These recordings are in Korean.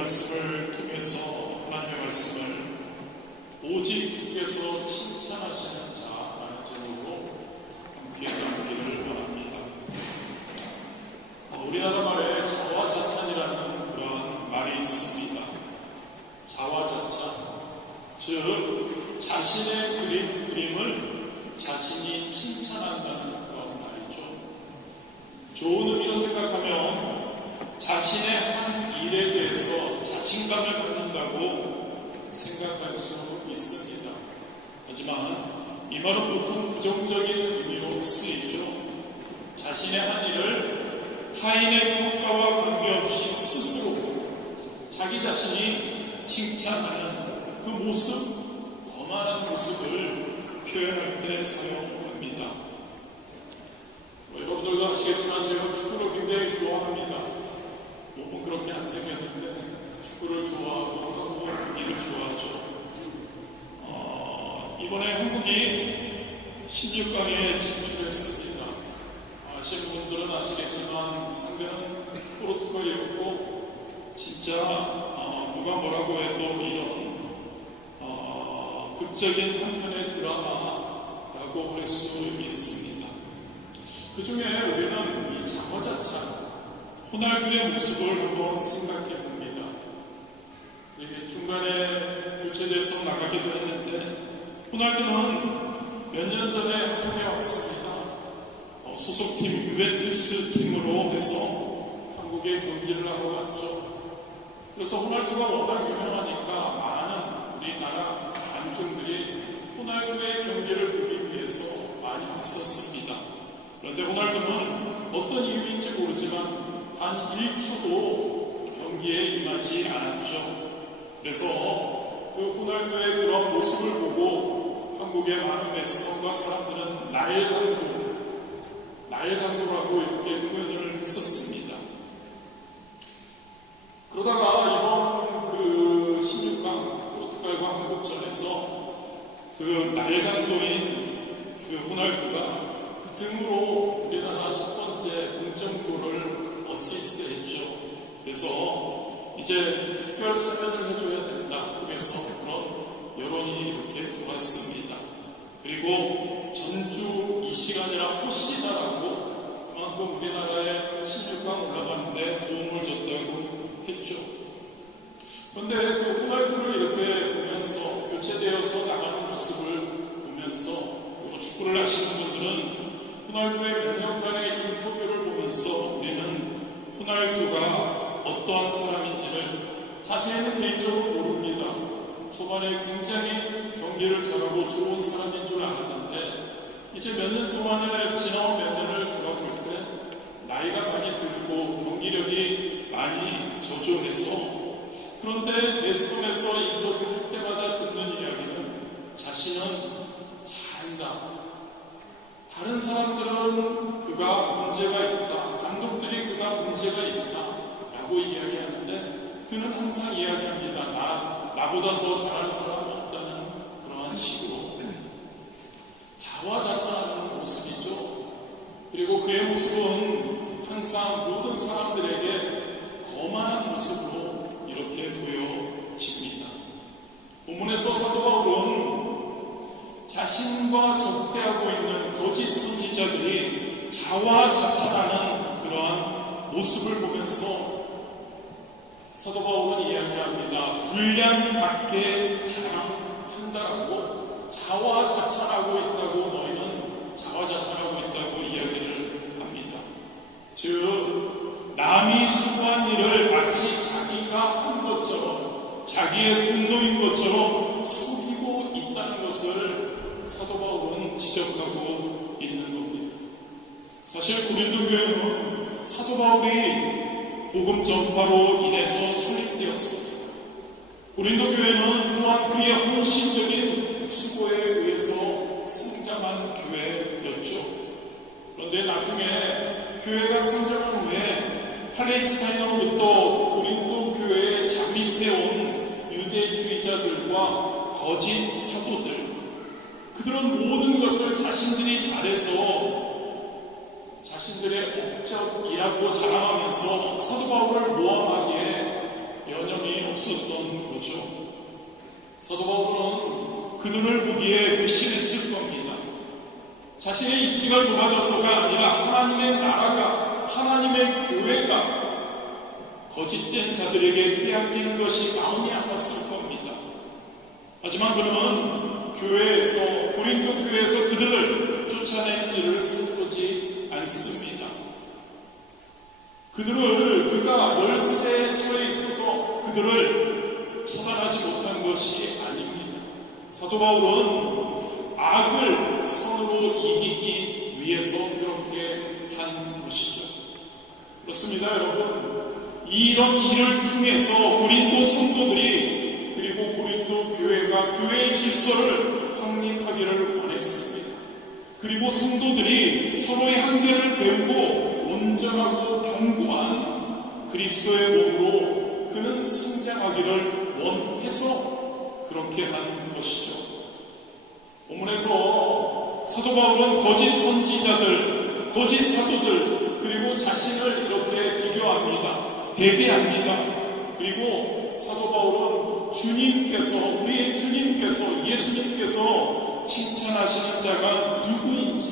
말씀을 통해서 하나님의 말씀을 오직 주께서 칭찬하시는 자라는 제목으로 함께 나누기를 원합니다. 우리나라 말에 자화자찬이라는 그런 말이 있습니다. 자화자찬, 즉 자신의 그림을 자신이 칭찬한다는 그런 말이죠. 좋은 의미로 생각하면 자신의 한 일에 대해서 자신감을 갖는다고 생각할 수 있습니다. 하지만 이 말은 보통 부정적인 의미로 쓰이죠. 자신의 한 일을 타인의 평가와 관계없이 스스로 자기 자신이 칭찬하는 그 모습, 거만한 모습을 표현할 때 사용합니다. 여러분들도 아시겠지만 제가 축구를 굉장히 좋아합니다. 몸은 그렇게 안 생겼는데 축구를 좋아하고 하고 경기를 좋아하죠. 이번에 한국이 16강에 진출했습니다. 아시는 분들은 아시겠지만 상대는 포르투갈이었고 진짜 누가 뭐라고 해도 이런 극적인 한편의 드라마라고 할 수 있습니다. 그 중에 우리는 이 자화자찬 호날두의 모습을 한번 생각해 봅니다. 중간에 교체돼서 나가기도 했는데 호날두는 몇 년 전에 한국에 왔습니다. 소속팀 유벤투스 팀으로 해서 한국에 경기를 하러 왔죠. 그래서 호날두가 워낙 유명하니까 많은 우리나라 관중들이 호날두의 경기를 보기 위해서 많이 왔었습니다. 그런데 호날두는 어떤 이유인지 모르지만 단 1초도 경기에 임하지 않았죠. 그래서 그 호날두의 그런 모습을 보고 한국의 많은 매스컴과 사람들은 날강도라고 이렇게 표현을 했었습니다. 그러다가 이번 그 16강 포르투갈과 한국전에서 그 날강도인 그 호날두가 등으로 우리나라 첫 번째 동점골을 어시스트 했죠. 그래서 이제 특별 사면을 해줘야 된다. 그래서 그런 여론이 이렇게 돌았습니다. 그리고 전주 이 시간이라 호시다라고 그만큼 우리나라에 16강 올라가는데 도움을 줬다고 했죠. 그런데 그 호날두를 이렇게 보면서 교체되어서 나가는 모습을 보면서 축구를 하시는 분들은 호날두의 몇 년간의 인터뷰를 보면서 우리는 호날두가 어떠한 사람인지를 자세히는 개인적으로 모릅니다. 초반에 굉장히 경기를 잘하고 좋은 사람인 줄 알았는데 이제 몇 년 동안을 지나온 몇 년을 돌아볼 때 나이가 많이 들고 경기력이 많이 저조해서 그런데 매스컴에서 인터뷰할 때마다 듣는 이야기는 자신은 잘한다. 다른 사람들은 그가 문제가 있다. 감독들이 그가 문제가 있다. 라고 이야기하는데 그는 항상 이야기합니다. 나보다 더 잘하는 사람은 없다는 그러한 식으로 자화자찬하는 모습이죠. 그리고 그의 모습은 항상 모든 사람들에게 거만한 모습으로 이렇게 보여집니다. 본문에서 사도 바울은 자신과 적대하고 있는 거짓 선지자들이 자화자찬하는 그러한 모습을 보면서 사도 바울은 이야기합니다. 분량 밖에 자랑한다라고 자화자찬하고 있다고 너희는 자화자찬하고 있다고 이야기를 합니다. 즉 남이 수고한 일을 마치 자기가 한 것처럼 자기의 공로인 것처럼 속이고 있다는 것을 사도 바울은 지적하고 있는 겁니다. 사실 고린도 교회는 사도 바울이 복음 전파로 인해서 설립되었습니다. 고린도 교회는 또한 그의 헌신적인 수고에 의해서 성장한 교회였죠. 그런데 나중에 교회가 성장한 후에 팔레스타인으로부터 고린도 교회에 잠입해온 유대주의자들과 거짓 사도들 그들은 모든 것을 자신들이 잘해서 자신들의 업적이라고 자랑하면서 사도 바울을 모함하기에 여념이 자신의 입지가 좁아져서가 아니라 하나님의 나라가, 하나님의 교회가 거짓된 자들에게 빼앗기는 것이 마음이 아팠을 겁니다. 하지만 그는 교회에서, 고린도 교회에서 그들을 쫓아낸 일을 서두르지 않습니다. 그가 열세에 처해 있어서 그들을 처단하지 못한 것이 아닙니다. 사도 바울은 악을 선으로 이기기 위해서 그렇게 한 것이죠. 그렇습니다, 여러분. 이런 일을 통해서 고린도 성도들이, 그리고 고린도 교회가 교회의 질서를 확립하기를 원했습니다. 그리고 성도들이 서로의 한계를 배우고 온전하고 견고한 그리스도의 몸으로 그는 성장하기를 원해서 그렇게 한 것이죠. 본문에서 사도 바울은 거짓 선지자들, 거짓 사도들, 그리고 자신을 이렇게 비교합니다. 대비합니다. 그리고 사도 바울은 주님께서, 우리의 주님께서, 예수님께서 칭찬하시는 자가 누구인지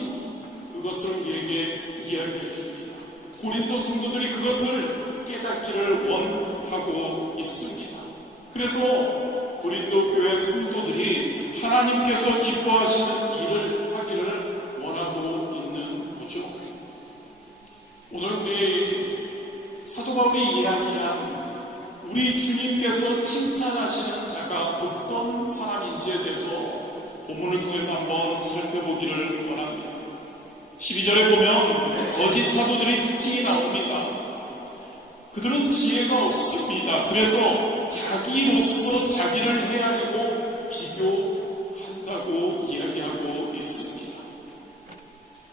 그것을 우리에게 이야기해 줍니다. 고린도 성도들이 그것을 깨닫기를 원하고 있습니다. 그래서 고린도 교회 성도들이 하나님께서 기뻐하시는 일을 하기를 원하고 있는 거죠. 오늘 우리 사도 바울이 이야기한 우리 주님께서 칭찬하시는 자가 어떤 사람인지에 대해서 본문을 통해서 한번 살펴보기를 원합니다. 12절에 보면 거짓 사도들의 특징이 나옵니다. 그들은 지혜가 없습니다. 그래서 자기로서 자기를 헤아리고 비교한다고 이야기하고 있습니다.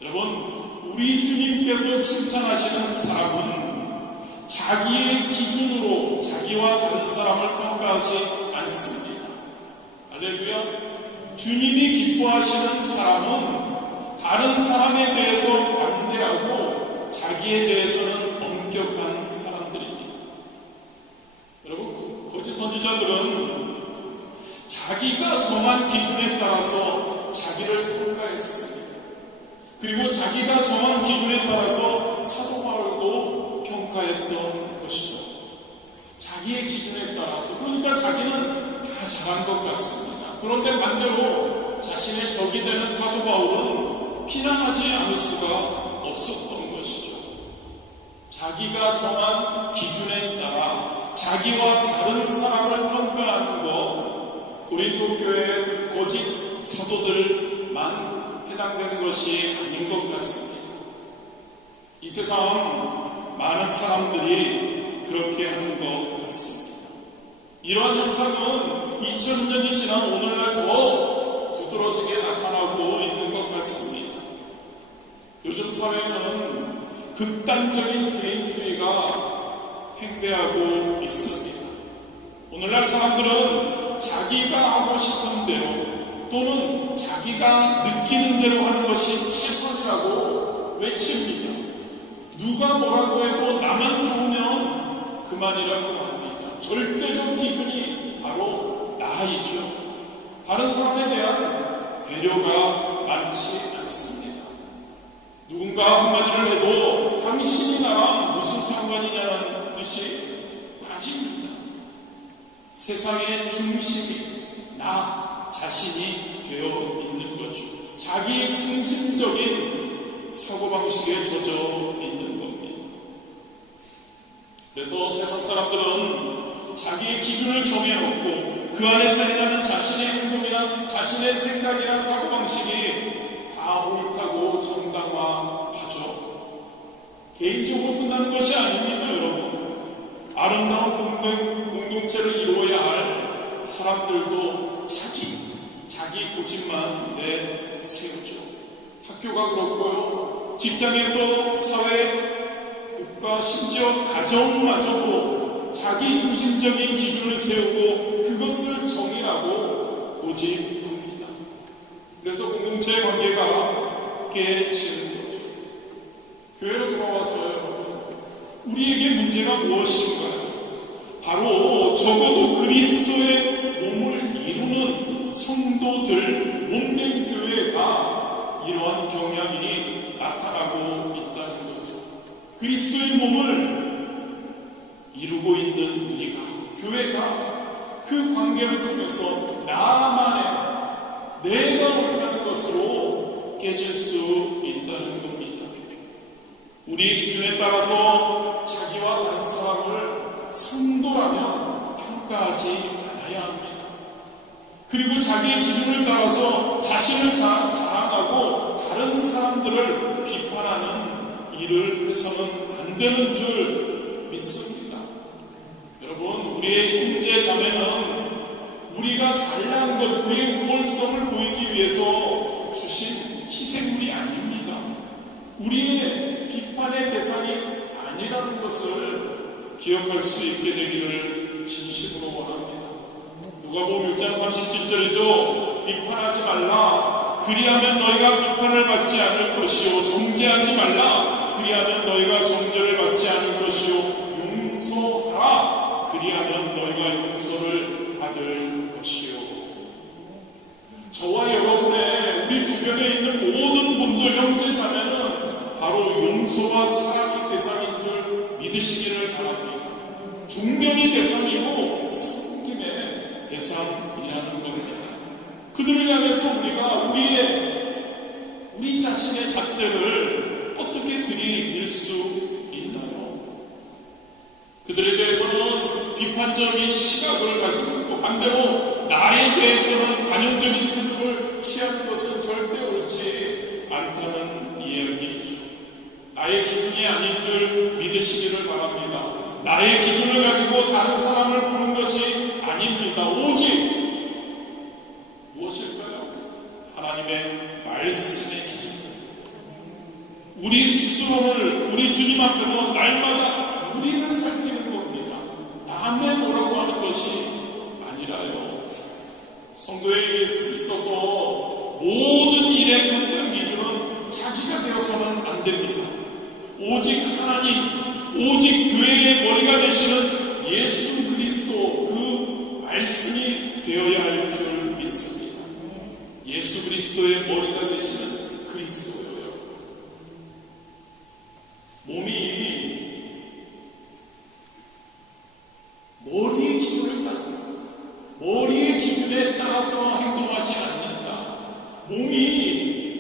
여러분, 우리 주님께서 칭찬하시는 사람은 자기의 기준으로 자기와 다른 사람을 평가하지 않습니다. 할렐루야. 주님이 기뻐하시는 사람은 다른 사람에 대해서 관대하고 자기에 대해서는 엄격한 사람들입니다. 여러분, 거짓 선지자들은 자기가 정한 기준에 따라서 자기를 평가했습니다. 그리고 자기가 정한 기준에 따라서 사도 바울도 평가했던 것이죠. 자기의 기준에 따라서, 그러니까 자기는 다 잘한 것 같습니다. 그런데 반대로 자신의 적이 되는 사도 바울은 비난하지 않을 수가 없었던 것이죠. 자기가 정한 기준에 따라 자기와 다른 사람을 평가하는 것, 고린도 교회의 거짓 사도들만 해당되는 것이 아닌 것 같습니다. 이 세상 많은 사람들이 그렇게 하는 것 같습니다. 이러한 현상은 2000년이 지난 오늘날 더 두드러지게 나타나고 있는 것 같습니다. 요즘 사회는 극단적인 개인주의가 팽배하고 있습니다. 오늘날 사람들은 자기가 하고 싶은 대로 또는 자기가 느끼는 대로 하는 것이 최선이라고 외칩니다. 누가 뭐라고 해도 나만 좋으면 그만이라고 합니다. 절대적 기준이 바로 나이죠. 다른 사람에 대한 배려가 많지 않습니다. 누군가 한마디를 해도 당신이 나랑 무슨 상관이냐는 뜻이 빠집니다. 세상의 중심이 나 자신이 되어 있는 거죠. 자기 중심적인 사고방식에 젖어 있는 겁니다. 그래서 세상 사람들은 자기의 기준을 정해놓고 그 안에서 일하는 자신의 행동이나 자신의 생각이나 사고방식이 다 옳다고 정당화하죠. 개인적으로 끝나는 것이 아닙니다, 여러분. 아름다운 공동체를 이루어야 할 사람들도 자기 고집만 내세우죠. 학교가 그렇고요. 직장에서 사회, 국가, 심지어 가정마저도 자기 중심적인 기준을 세우고 그것을 정의라고 고집합니다. 그래서 공동체의 관계가 깨지는 거죠. 교회로 돌아와서요. 우리에게 문제가 무엇인가요? 바로 적어도 그리스도의 몸을 이루는 성도들, 몸된 교회가 이러한 경향이 나타나고 있다는 거죠. 그리스도의 몸을 이루고 있는 우리가, 교회가 그 관계를 통해서 나만의 내가 옳다는 것으로 깨질 수 있다는 겁니다. 우리의 기준에 따라서 자기와 다른 사람을 성도라면 평가하지 않아야 합니다. 그리고 자기의 기준을 따라서 자신을 자랑하고 다른 사람들을 비판하는 일을 해서는 안 되는 줄 믿습니다. 여러분, 우리의 형제 자매는 우리가 잘난 것, 우리의 우월성을 보이기 위해서 주신 희생물이 아닙니다. 우리의 비판의 대상이 아니라는 것을 기억할 수 있게 되기를 진심으로 원합니다. 누가복음 6장 37절이죠. 비판하지 말라. 그리하면 너희가 비판을 받지 않을 것이요. 정죄하지 말라. 그리하면 너희가 정죄를 받지 않을 것이요. 용서하라. 그리하면 너희가 용서를 받을 것이요. 저와 여러분의 우리 주변에 있는 모든 분들, 형제 자매는 바로 용서와 사랑의 대상인 줄 믿으시기를 바랍니다. 존경의 대상이고 섬김의 대상이라는 겁니다. 그들을 향해서 우리가 우리 자신의 잣대를 어떻게 들이밀 수 있나요? 그들에 대해서는 비판적인 시각을 가지고 있고, 반대로 나에 대해서는 관용적인 태도를 취하는 것은 절대 옳지 않다는 이야기이죠. 나의 기준이 아닌 줄 믿으시기를 바랍니다. 나의 기준을 가지고 다른 사람을 보는 것이 아닙니다. 오직 무엇일까요? 하나님의 말씀의 기준. 우리 스스로를 우리 주님 앞에서 날마다 우리를 살피는 겁니다. 남의 뭐라고 하는 것이 아니라요. 성도에게 있어서 모든 일의 판단 기준은 자기가 되어서는 안 됩니다. 오직 하나님, 오직 교회의 머리가 되시는 예수 그리스도 그 말씀이 되어야 할 줄 믿습니다. 예수 그리스도의 머리가 되시는 그리스도예요. 몸이 머리의 기준을 따라, 머리의 기준에 따라서 행동하지 않는다.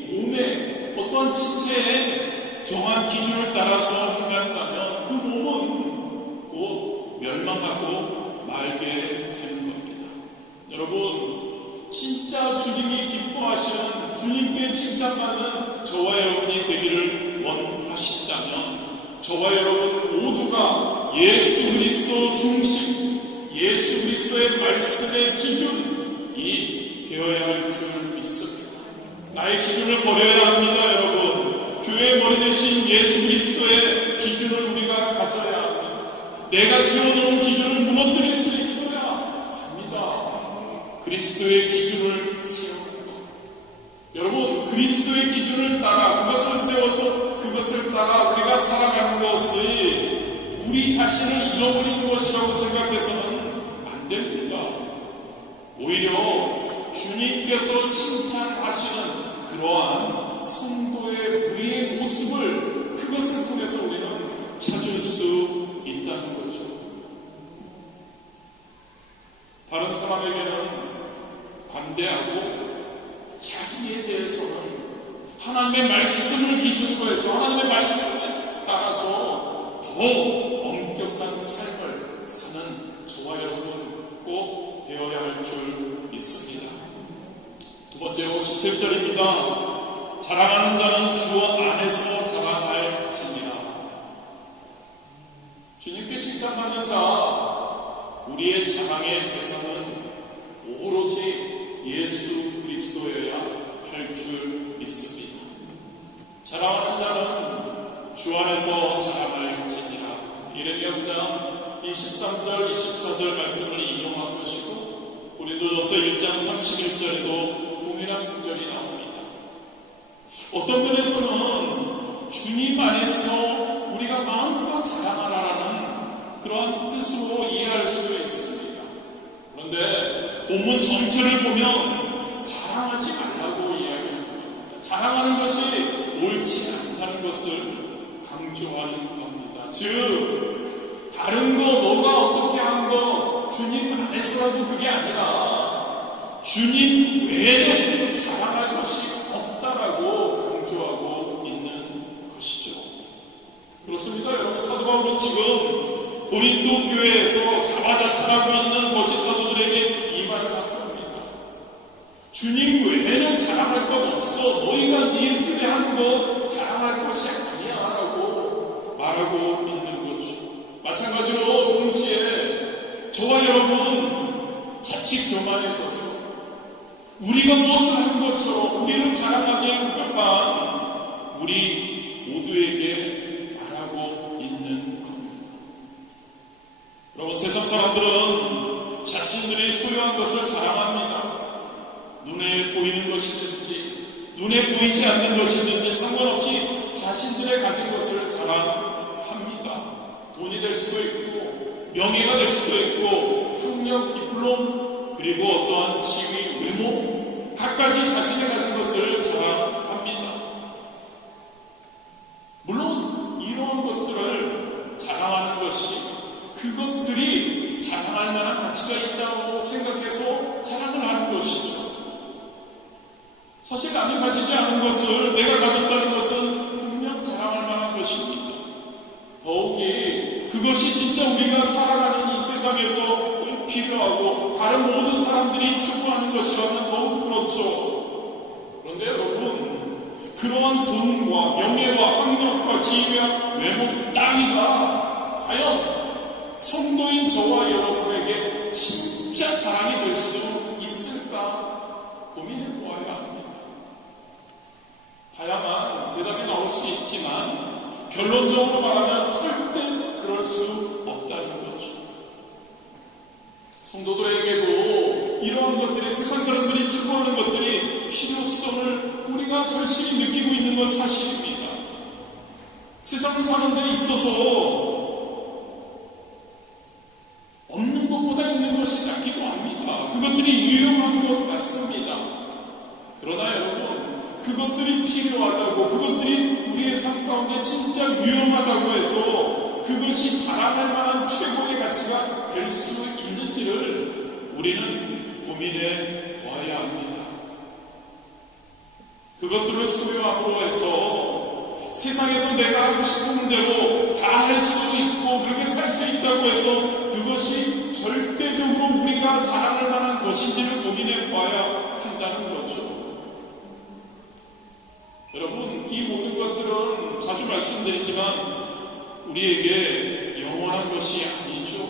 몸에 어떠한 지체에 정한 기준을 따라서 행한다면 그 몸은 곧 멸망하고 말게 되는 겁니다. 여러분, 진짜 주님이 기뻐하시는, 주님께 칭찬받는 저와 여러분이 되기를 원하신다면 저와 여러분 모두가 예수 그리스도 중심, 예수 그리스도의 말씀의 기준이 되어야 할 줄 믿습니다. 나의 기준을 버려야 합니다, 여러분. 교회의 머리 대신 예수 그리스도의 기준을 우리가 가져야 합니다. 내가 세워놓은 기준을 무너뜨릴 수 있어야 합니다. 그리스도의 기준을 세웁니다. 여러분, 그리스도의 기준을 따라 그것을 세워서 그것을 따라 우리가 살아가는 것이 우리 자신을 잃어버리는 것이라고 생각해서는 안 됩니다. 오히려 주님께서 칭찬하시는 그러한 성도의 우리의 모습을, 그것을 통해서 우리는 찾을 수 있다는 거죠. 다른 사람에게는 관대하고 자기에 대해서는 하나님의 말씀을 기준으로 해서 하나님의 말씀에 따라서 더 엄격한 삶을 사는 저와 여러분 꼭 되어야 할 줄 믿습니다. 두 번째로 17절입니다. 자랑하는 자는 주 안에서 자랑할지니라. 주님께 칭찬받는 자, 우리의 자랑의 대상은 오로지 예수 그리스도여야 할 줄 믿습니다. 자랑하는 자는 주 안에서 자랑할지니라. 예레미야 9장 23절, 24절 말씀을 인용한 것이고 고린도전서 1장 31절에도 동일한 구절이 나옵니다. 어떤 면에서는 주님 안에서 우리가 마음껏 자랑하라는 그러한 뜻으로 이해할 수 있습니다. 그런데 본문 전체를 보면 자랑하지 말라고 이야기합니다. 자랑하는 것이 강조하는 겁니다. 즉 다른 거 너가 어떻게 한 거 주님 안에서라도 그게 아니라 주님 외에는 자랑할 것이 없다라고 강조하고 있는 것이죠. 그렇습니다. 여러분, 사도 바울은 지금 고린도 교회에서 자화자찬하고 있는 거짓 사도들에게 이 말을 한 겁니다. 주님 외에는 자랑할 것 없어. 너희가 니들이 한 거 자랑할 것이 아니야 라고 말하고 있는 거죠. 마찬가지로 동시에 저와 여러분 자칫 교만해져서 우리가 무엇을 한 것처럼 우리를 자랑하기에 급급한 우리 모두에게 말하고 있는 겁니다. 여러분, 세상 사람들은 자신들이 소유한 것을 자랑합니다. 눈에 보이는 것이든지 눈에 보이지 않는 것이든지 상관없이 자신들의 가진 것을 자랑합니다. 돈이 될 수도 있고 명예가 될 수도 있고 학력, 디플롬, 그리고 어떠한 지위, 외모, 각가지 자신의 가진 것을 자랑합니다. 물론 이러한 것들을 자랑하는 것이 그것들이 자랑할 만한 가치가 있다고 생각해서 자랑을 하는 것이죠. 사실 남이 가지지 않은 것을 내가 가졌다는 것은 분명 자랑할 만한 것입니다. 더욱이 그것이 진짜 우리가 살아가는 이 세상에서 꼭 필요하고 다른 모든 사람들이 추구하는 것이라면 더욱 그렇죠. 그런데 여러분, 그러한 돈과 명예와 학력과 지위와 외모 따위가 과연 성도인 저와 여러분에게 진짜 자랑이 될 수 있을까 고민해 보아야 합니다. 다양한 대답이 나올 수 있지만 결론적으로 말하면 절대 그럴 수 없다는 거죠. 성도들에게도 이러한 것들이, 세상 사람들이 추구하는 것들이 필요성을 우리가 절실히 느끼고 있는 건 사실입니다. 세상을 사는 데 있어서 없는 것보다 있는 것이 낫기도 합니다. 그것들이 유용한 것 같습니다. 그러나 여러분, 그것들이 필요하다고, 그것들이 우리의 삶 가운데 진짜 유용하다고 해서 그것이 자랑할 만한 최고의 가치가 될 수 있는지를 우리는 고민해 보아야 합니다. 그것들을 소유함으로 해서 세상에서 내가 하고 싶은 대로 다 할 수 있고 그렇게 살 수 있다고 해서 그것이 절대적으로 우리가 자랑할 만한 것인지를 고민해 봐야 한다는 거죠. 여러분, 이 모든 것들은 자주 말씀드리지만 우리에게 영원한 것이 아니죠.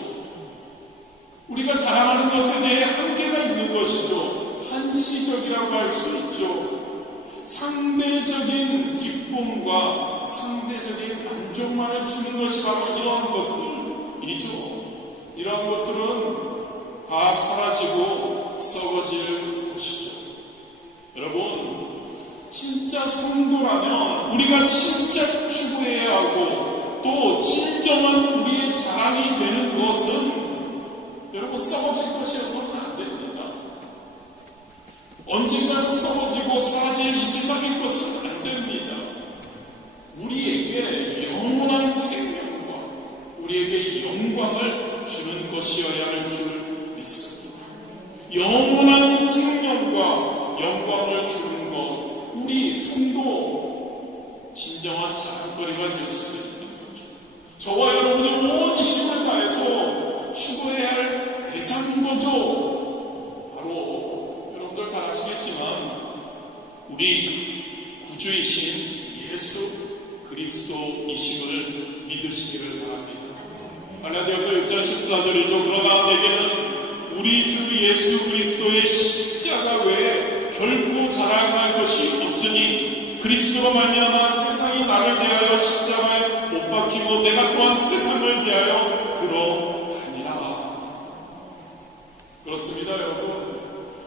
우리가 자랑하는 것에 대해 한계가 있는 것이죠. 한시적이라고 할 수 있죠. 상대적인 기쁨과 상대적인 만족만을 주는 것이 바로 이러한 것들이죠. 이러한 것들은 다 사라지고 썩어질 것이죠. 여러분, 진짜 성도라면 우리가 진짜 추구해야 하고 또 진정한 우리의 자랑이 되는 것은 여러분, 썩어질 것이어서는 안 됩니다. 언젠가는 썩어지고 사라질 이 세상의 것은 안 됩니다. 우리에게 영원한 생명과 우리에게 영광을 주는 것이어야 할 줄 믿습니다. 영원한 생명과 영광을 주는 것, 우리 성도 진정한 자랑거리가 될 수 있는 거죠. 저와 여러분이 온 힘을 다해서 추구해야 할 대상인 거죠. 바로 여러분들 잘 아시겠지만 우리 구주이신 예수 그리스도이심을 믿으시기를 바랍니다. 갈라디아서 6장 14절이죠. 그러나 내게는 우리 주 예수 그리스도의 십자가 외에 결코 자랑할 것이 없으니 그리스도로 말미암아 세상이 나를 대하여 십자가에 못 박히고 내가 또한 세상을 대하여 그러하니라. 그렇습니다, 여러분.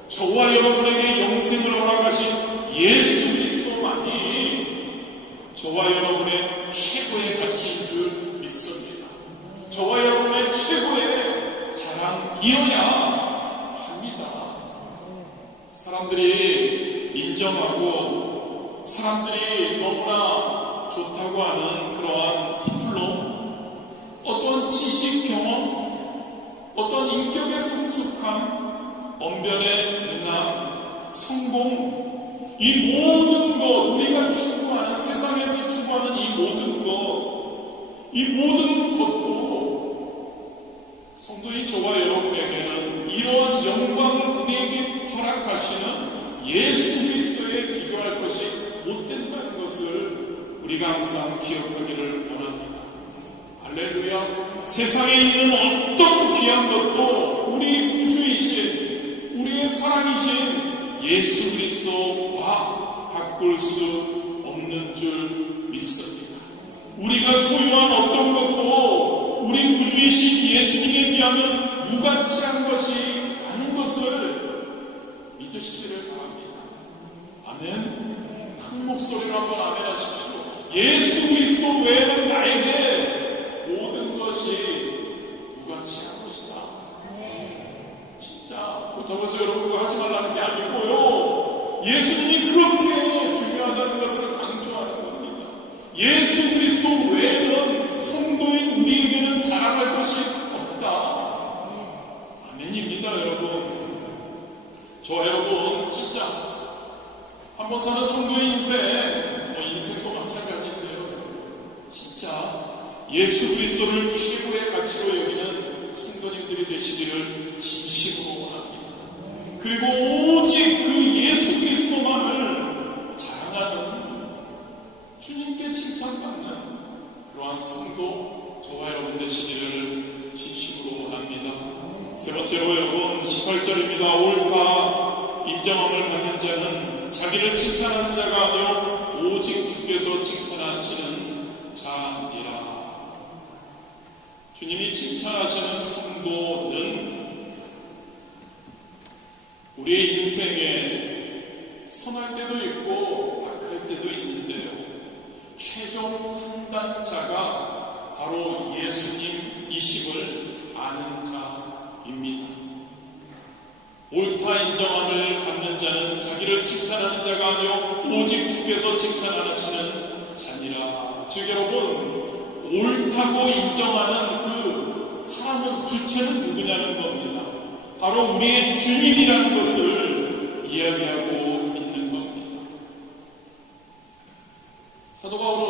저와 여러분에게 영생을 허락하신 예수 그리스도만이 저와 여러분의 최고의 가치인 줄 믿습니다. 저와 여러분의 최고의 자랑이어야 합니다. 사람들이 인정하고 사람들이 너무나 좋다고 하는 그러한 디플롬, 어떤 지식 경험, 어떤 인격의 성숙함, 언변의 능함, 성공, 이 모든 것, 우리가 추구하는, 세상에서 추구하는 이 모든 것도 성도인 저와 여러분에게는 이러한 영광을 우리에게 허락하시는 예수 그리스도에 비교할 것이 못 된다는 것을 우리가 항상 기억하기를 원합니다. 할렐루야. 세상에 있는 어떤 귀한 것도 우리 구주이신, 우리의 사랑이신 예수 그리스도와 바꿀 수 없는 줄 믿습니다. 우리가 소유한 어떤 것도 우리 구주이신 예수님에 비하면 무가치한 것이 아닌 것을 믿으시기를 바랍니다. 아멘. 큰 목소리로 한번 아멘 하십시오. 예수 그리스도 외에는 나에게 모든 것이 무가치한 것이다. 진짜 그렇다고 해서 여러분 그거 하지 말라는 게 아니고요. 예수님이 그렇게 중요하다는 것을 강조하는 겁니다. 예수 그리스도 외에는 성도인 우리에게는 자랑할 것이 없다. 아멘입니다, 여러분. 저 여러분 진짜 한번 사는 성도의 인생도 마찬가지인데요. 진짜 예수 그리스도를 최고의 가치로 여기는 성도님들이 되시기를 진심으로 원합니다. 그리고 오직 그 예수 그리스도만을 자랑하는, 주님께 칭찬받는 그러한 성도 저와 여러분 되시기를 진심으로 원합니다. 세 번째로 여러분 18절입니다. 옳다 인정함을 받는 자는 자기를 칭찬하는 자가 아니요 오직 주께서 칭찬하시는 자니라. 주님이 칭찬하시는 성도는 우리의 인생에 선할 때도 있고 악할 때도 있는데요, 최종 판단자가 바로 예수님이심을 아는 자입니다. 옳다 인정함을 받는 자는 자기를 칭찬하는 자가 아니요 오직 주께서 칭찬하시는 자니라. 즉 여러분, 옳다고 인정하는 그 사람은, 주체는 누구냐는 겁니다. 바로 우리의 주님이라는 것을 이야기하고 있는 겁니다. 사도 바울은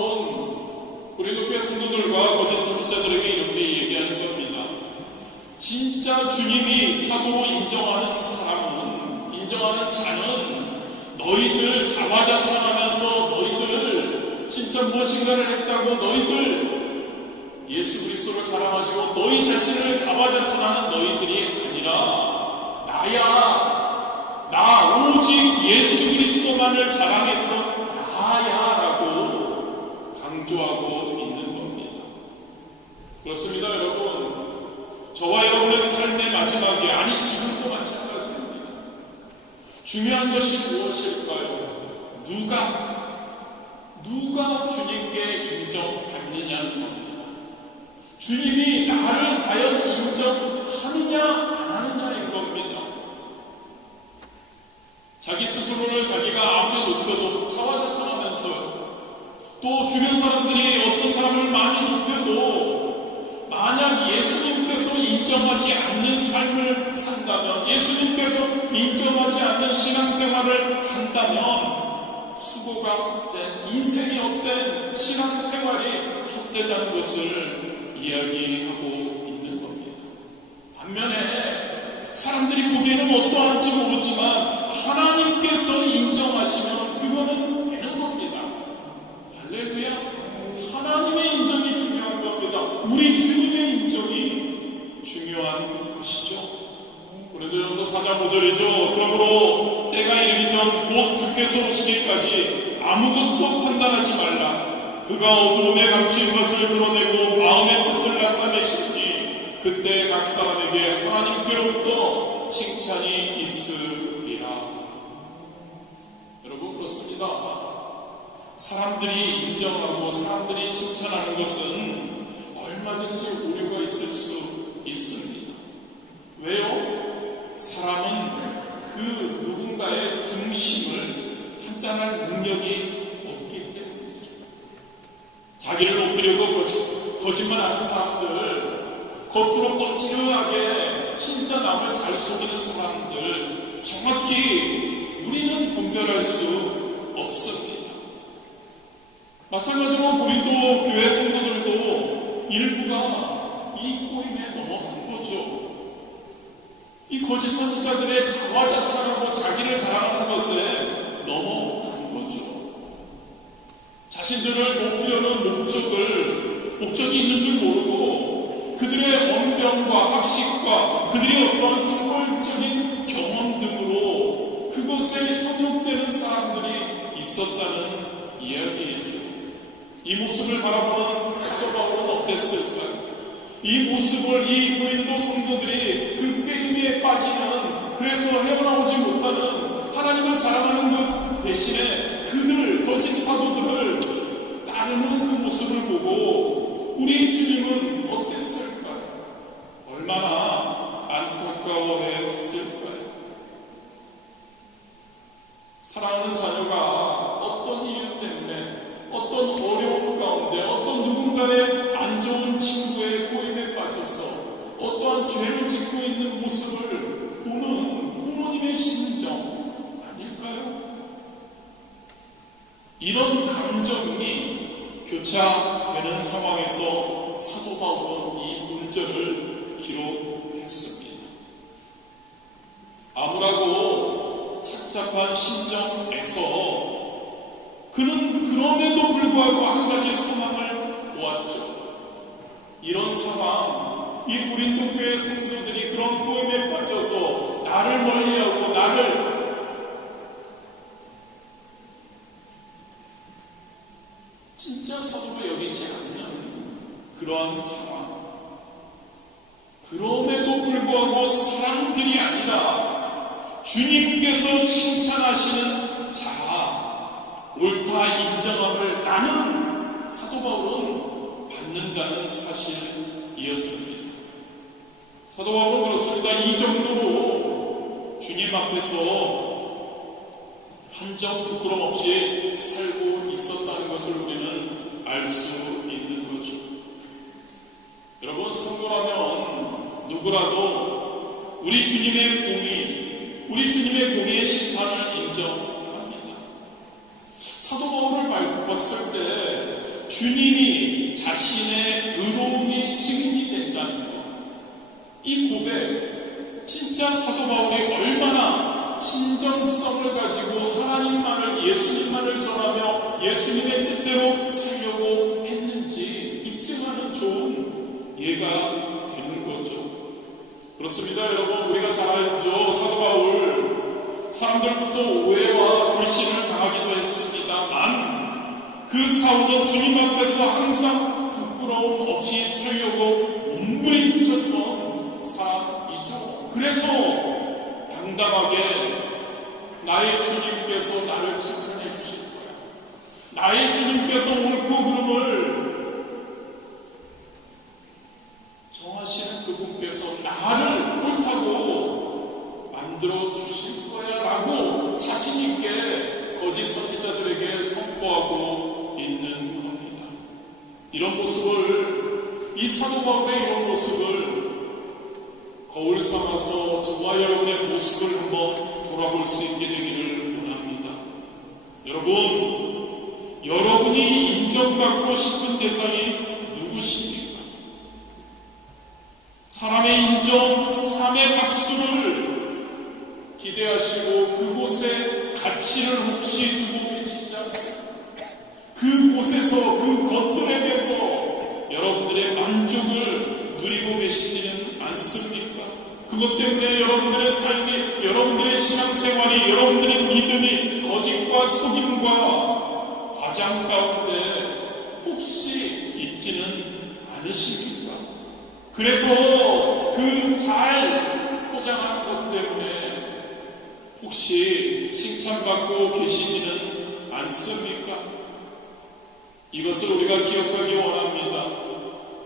고린도 교회 성도들과 거짓 선지자들에게 이렇게 얘기하는 겁니다. 진짜 주님이 사도로 인정하는 사람은, 인정하는 자는 너희들 자화자찬하면서 너희들 진짜 무엇인가를 했다고 너희들 예수 그리스도를 자랑하시고 너희 자신을 자화자찬하는 너희들이 아니라 나 오직 예수 그리스도만을 자랑했던 나야라고 강조하고 있는 겁니다. 그렇습니다, 여러분. 저와 여러분의 삶의 마지막에, 아니 지금도 마찬가지입니다. 중요한 것이 무엇일까요? 누가 주님께 인정받느냐는 겁니다. 주님이 나를 과연 인정하느냐 안 하느냐인 겁니다. 자기 스스로를 자기가 아무리 높여도 자화자찬하면서, 또 주변 사람들이 어떤 사람을 많이 높여도 만약 예수님께서 인정하지 않는 삶을 산다면, 예수님께서 인정하지 않는 신앙생활을 한다면 수고가 헛된, 인생이 헛된, 신앙생활이 헛되다는 것을 이야기하고 있는 겁니다. 반면에 사람들이 보기에는 어떠한지 모르지만 하나님께서 인정하시면 그거는 되는 겁니다. 할렐루야. 하나님의 인정이 중요한 겁니다. 우리 주님의 인정이 중요한 것이죠. 고린도전서 4장 5절이죠. 그러므로 때가 이르기 전 곧 주께서 오시기까지 아무것도 판단하지 말라. 그가 어두움에 감춘 것을 드러내고 마음의 뜻을 나타내시니 그때 각 사람에게 하나님께로부터 칭찬이 있으리라. 여러분, 그렇습니다. 사람들이 인정하고 사람들이 칭찬하는 것은 얼마든지 오류가 있을 수 있습니다. 왜요? 사람은 그 누군가의 중심을 판단할 능력이 없기 때문이죠. 거짓말하는 사람들, 겉으로 뻔질하게 진짜 남을 잘 속이는 사람들, 정확히 우리는 분별할 수 없습니다. 마찬가지로 고린도 교회 성도들도 일부가 이 꼬임에 넘어간 거죠. 이 거짓 선지자들의 자화자찬하고 자기를 자랑하는 것에 넘어간 거죠. 자신들을 높이려는 목적이 있는 줄 모르고 그들의 언변과 학식과 그들의 어떤 초월적인 경험 등으로 그것에 현혹되는 사람들이 있었다는 이야기이죠. 이 모습을 바라보는 사도 바울은 어땠을까요? 이 모습을 이 고린도 성도들이 그 게임에 빠지는, 그래서 헤어나오지 못하는 하나님을 자랑하는 것 대신에 그들 거짓 사도들을 따르는 그 모습을 보고 우리 주님은 어땠을까요? 얼마나 안타까워했을까요? 사랑하는 자녀가 어떤 이유 때문에, 어떤 어려움 가운데, 어떤 누군가의 안 좋은 친구의 꼬임에 빠져서 어떠한 죄를 짓고 있는 모습을 보는 부모님의 심정 아닐까요? 이런 감정이 교차되는 상황에서 사도 바울은 이 문절을 기록했습니다. 암울하고 착잡한 심정에서 그는 그럼에도 불구하고 한 가지 소망을 보았죠. 이런 상황, 이 고린도 교회 성도들이 그런 꼬임에 빠져서 나를 멀리하고 나를 진짜 사도로 여기지 않는 그러한 상황, 그럼에도 불구하고 사람들이 아니라 주님께서 칭찬하시는 자, 옳다 인정함을 나는 사도 바울은 받는다는 사실이었습니다. 사도 바울은 그렇습니다. 이 정도로 주님 앞에서 한 점 부끄럼 없이 살고 있었다는 것을 우리는 알 수 있는 거죠. 여러분, 성도라면 누구라도 우리 주님의 공의의 심판을 인정합니다. 사도 바울을 봤을 때 주님이 자신의 의로움이 증인이 된다는 것, 이 고백, 진짜 사도 바울이 얼마나 진정성을 가지고 하나님만을, 예수님만을 전하며 예수님의 뜻대로 살려고 했는지 입증하는 좋은 예가 되는 거죠. 그렇습니다, 여러분. 우리가 잘 알죠. 사도 바울, 사람들부터 오해와 불신을 당하기도 했습니다만 그 사울은 주님 앞에서 항상 부끄러움 없이 살려고 몸부림쳤던 사람이죠. 그래서 당당하게 나의 주님께서 나를 칭찬해 주실 거야, 나의 주님께서 옳고 그름을 정하시는 그분께서 나를 옳다고 만들어 주실 거야 라고 자신 있게 거짓 선지자들에게 선포하고 있는 겁니다. 이런 모습을, 이 사도 바울의 이런 모습을 거울 삼아서 저와 여러분의 모습을 한번 돌아볼 수 있게 되기를 원합니다. 여러분, 여러분이 인정받고 싶은 대상이 누구십니까? 사람의 인정, 사람의 박수를 기대하시고 그곳에 가치를 혹시 두고 계시지 않습니까? 그곳에서, 그 것들에게서 여러분들의 만족을 누리고 계시지는 않습니까? 그것 때문에 여러분들의 삶이, 여러분들의 신앙생활이, 여러분들의 믿음이 거짓과 속임과 과장 가운데 혹시 있지는 않으십니까? 그래서 그 잘 포장한 것 때문에 혹시 칭찬받고 계시지는 않습니까? 이것을 우리가 기억하기 원합니다.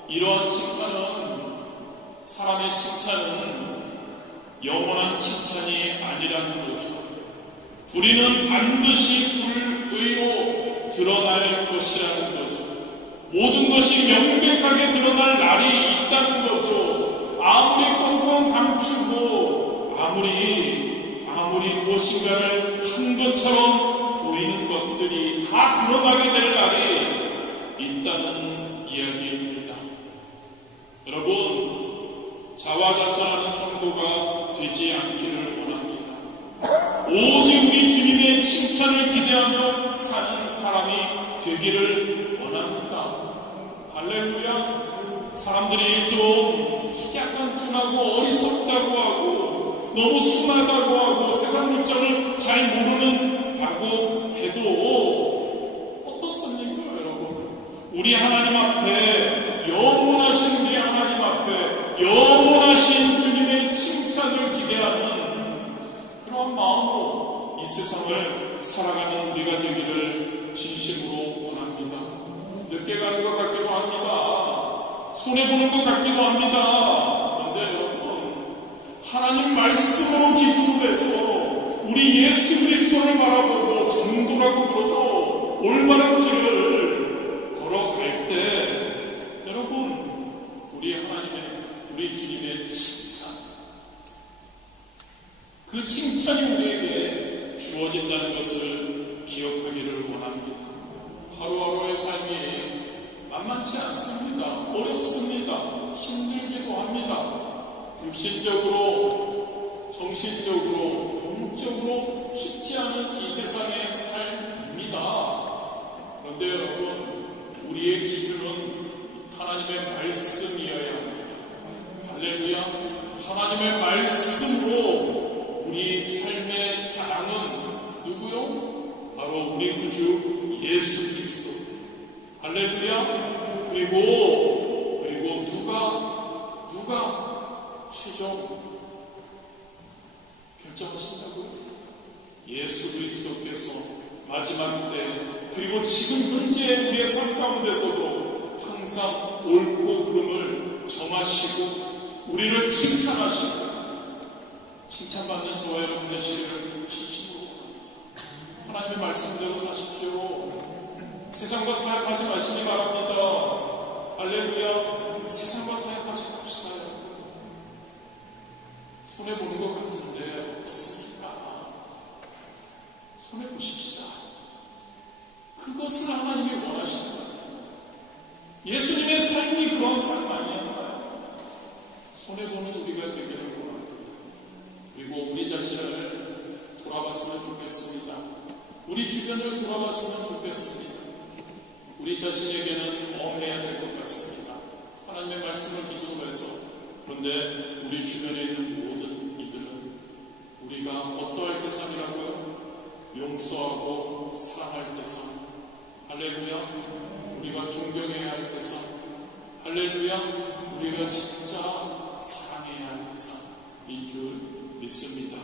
이러한 칭찬은, 사람의 칭찬은 영원한 칭찬이 아니라는 거죠. 불의는 반드시 불의로 드러날 것이라는 거죠. 모든 것이 명백하게 드러날 날이 있다는 거죠. 아무리 꽁꽁 감추고 아무리 무엇인가를 한 것처럼 보이는 것들이 다 드러나게 될 날이 있다는 이야기입니다. 여러분, 자화자찬하는 성도가 되지 않기를 원합니다. 오직 우리 주님의 칭찬을 기대하며 사는 사람이 되기를 원합니다. 할렐루야. 사람들이 좀 약간 둔하고 어리석다고 하고 너무 순하다고 하고 세상 물정을 잘 모르는다고 해도 어떻습니까, 여러분? 우리 하나님 앞에 영원하신 우리 하나님 앞에 영원하신 주님의 칭찬을 기대하는 그런 마음으로 이 세상을 살아가는 우리가 되기를 진심으로 원합니다. 늦게 가는 것 같기도 합니다. 손해보는 것 같기도 합니다. 그런데 여러분, 하나님 말씀으로 기준을 해서 우리 예수 그리스도를 바라보고 정도라고 그러죠. 올바른 길을 걸어갈 때 여러분, 우리 주님의 칭찬, 그 칭찬이 우리에게 주어진다는 것을 기억하기를 원합니다. 하루하루의 삶이 만만치 않습니다. 어렵습니다. 힘들기도 합니다. 육신적으로, 정신적으로, 영적으로 쉽지 않은 이 세상의 삶입니다. 그런데 여러분, 우리의 기준은 하나님의 말씀이어야 합니다. 할렐루야. 하나님의 말씀으로 우리 삶의 자랑은 누구요? 바로 우리 구주 예수 그리스도. 할렐루야. 그리고 누가 최종 결정하신다고요? 예수 그리스도께서 마지막 때, 그리고 지금 현재 우리의 삶 가운데서도 항상 옳고 그름을 정하시고 우리를 칭찬하시고, 칭찬받는 저와 여러분 되시기를 진심으로 하나님의 말씀대로 사십시오. 세상과 타협하지 마시기 바랍니다. 할렐루야. 세상과 타협하지 맙시다. 손해보는 것 같은데 어떻습니까? 손해보십시다. 그것을 하나님이 원하시는 거예요. 예수님의 삶이 그런 삶 아니었나요? 손해보는 우리가 되기를 원합니다. 그리고 우리 자신을 돌아봤으면 좋겠습니다. 우리 주변을 돌아봤으면 좋겠습니다. 우리 자신에게는 엄해야 될 것 같습니다. 하나님의 말씀을 기준으로 해서. 그런데 우리 주변에 있는 모든 이들은 우리가 어떠할 때 삶이라고요? 용서하고 사랑할 때 삶. 할렐루야. 우리가 존경해야 할 때 삶. 할렐루야. 우리가 진짜 사랑해야 할 때 삶. 이 줄 믿습니다.